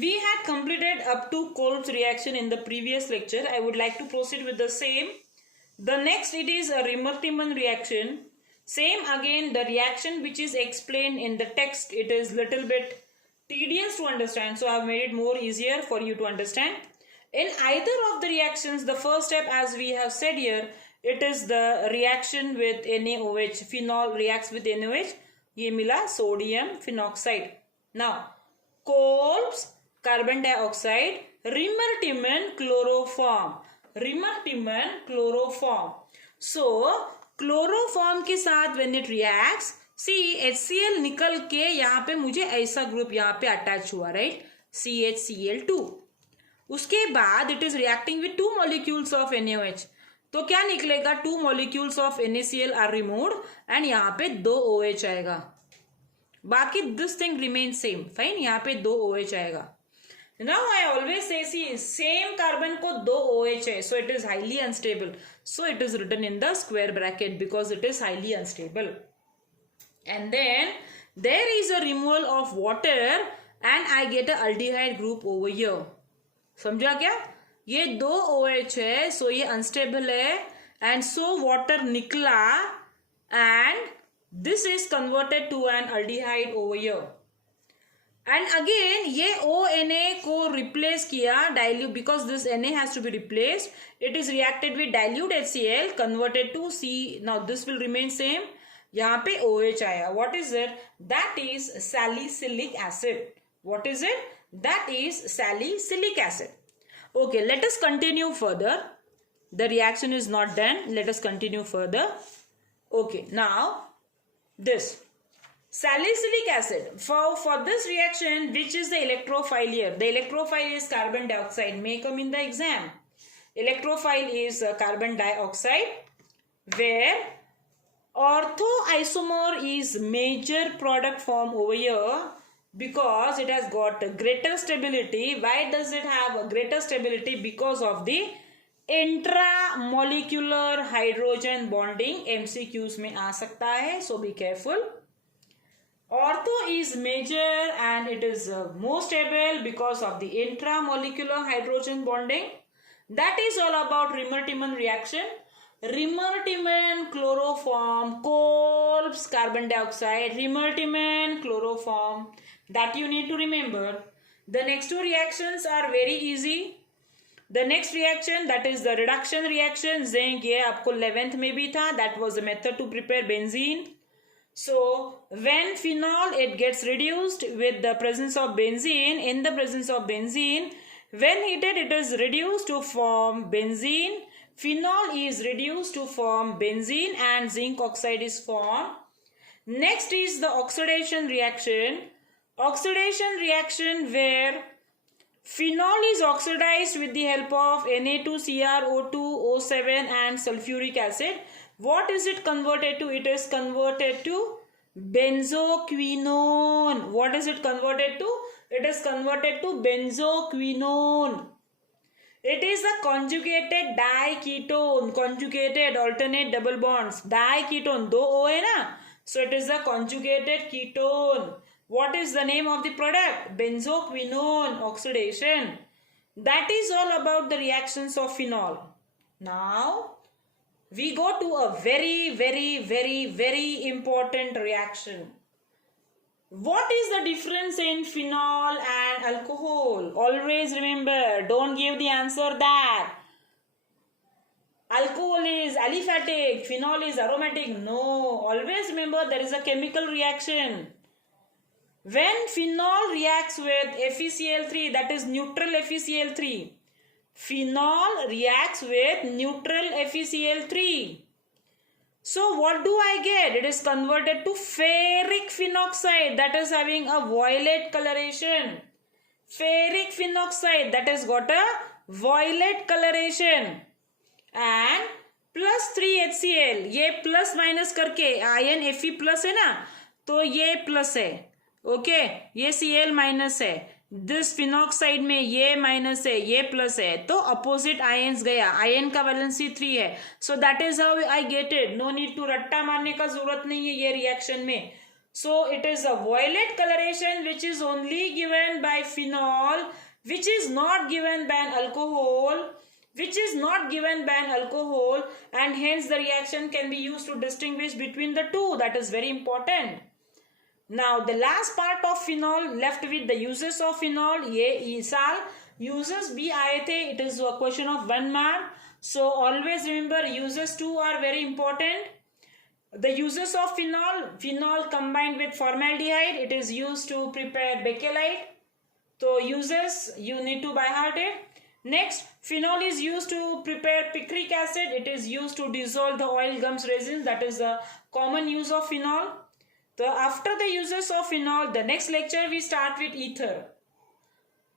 We had completed up to Kolb's reaction in the previous lecture. I would like to proceed with the same. The next it is a Rimmer-Tiemann reaction. Same again, the reaction which is explained in the text, it is little bit tedious to understand. So I have made it more easier for you to understand. In either of the reactions, the first step, as we have said here, it is the reaction with NaOH. Phenol reacts with NaOH. ये मिला sodium phenoxide. Now, Kolb's carbon dioxide, Rimmer-Tiemann chloroform. Rimmer-Tiemann chloroform. So, chloroform के साथ when it reacts, see HCl निकल के यहाँ पे मुझे ऐसा ग्रुप यहाँ पे अटैच हुआ, राइट, CHCl2. उसके बाद it is reacting with 2 molecules of NaOH. तो क्या निकलेगा, 2 molecules of NaCl are removed and यहाँ पे 2 OH आएगा. बाकी this thing remains same, fine. यहाँ पे 2 OH आएगा. Now I always say, see, same carbon को 2 OH है, so it is highly unstable. So it is written in the square bracket because it is highly unstable. And then there is a removal of water and I get a aldehyde group over here. समझा क्या? ये 2 OH है, so ये unstable है, and so water निकला and this is converted to an aldehyde over here. And again ये ONA को replace किया dilute, because this Na has to be replaced. It is reacted with dilute HCl converted to C. Now this will remain same. यहाँ पे OH आया. What is it? That is salicylic acid. What is it? That is salicylic acid. Okay, let us continue further. The reaction is not done. Let us continue further. Okay, now this. Salicylic acid. For this reaction, which is the electrophile here? The electrophile is carbon dioxide. May come in the exam. Electrophile is carbon dioxide, where orthoisomer is major product form over here because it has got greater stability. Why does it have a greater stability? Because of the intramolecular hydrogen bonding. MCQs में आ सकता है, so be careful. Ortho is major and it is more stable because of the intramolecular hydrogen bonding. That is all about Rimmer-Tiemann reaction. Rimmer-Tiemann chloroform, Kolb's carbon dioxide, Rimmer-Tiemann chloroform. That you need to remember. The next two reactions are very easy. The next reaction, that is the reduction reaction. Zinc, ये आपको 11th में भी था. That was a method to prepare benzene. So when phenol, it gets reduced with the presence of benzene. In the presence of benzene, when heated, it is reduced to form benzene. Phenol is reduced to form benzene and zinc oxide is formed. Next is the oxidation reaction. Oxidation reaction where phenol is oxidized with the help of Na2CrO2O7 and sulfuric acid. What is it converted to? It is converted to benzoquinone. What is it converted to? It is converted to benzoquinone. It is a conjugated diketone. Conjugated alternate double bonds. Diketone. 2 O है ना? So it is a conjugated ketone. What is the name of the product? Benzoquinone oxidation. That is all about the reactions of phenol. Now we go to a very, very, very, very important reaction. What is the difference in phenol and alcohol? Always remember, don't give the answer that alcohol is aliphatic, phenol is aromatic. No, always remember there is a chemical reaction. When phenol reacts with FeCl3, that is neutral FeCl3. Phenol reacts with neutral FeCl3. So what do I get? It is converted to ferric phenoxide, that is having a violet coloration. Ferric phenoxide, that has got a violet coloration. And plus 3HCl. ये plus minus करके ion Fe plus है ना, तो ये plus है. Okay, ये Cl minus है. This phenoxide में ये माइनस है, ये प्लस है, तो अपोजिट आयन्स गया. आयन का वैलेंसी 3 है. So that is how I get it. No need to रट्टा मारने का जरूरत नहीं है ये रिएक्शन में. So it is a violet coloration which is only given by phenol, which is not given by an alcohol, and hence the reaction can be used to distinguish between the two. That is very important. Now the last part of phenol, left with the uses of phenol. A sal uses, B ayate. It is a question of 1 mark. So always remember, uses 2 are very important. The uses of phenol combined with formaldehyde, it is used to prepare bakelite. So uses you need to by heart it. Next, phenol is used to prepare picric acid. It is used to dissolve the oil gums resins. That is the common use of phenol. So after the uses of phenol, the next lecture we start with ether.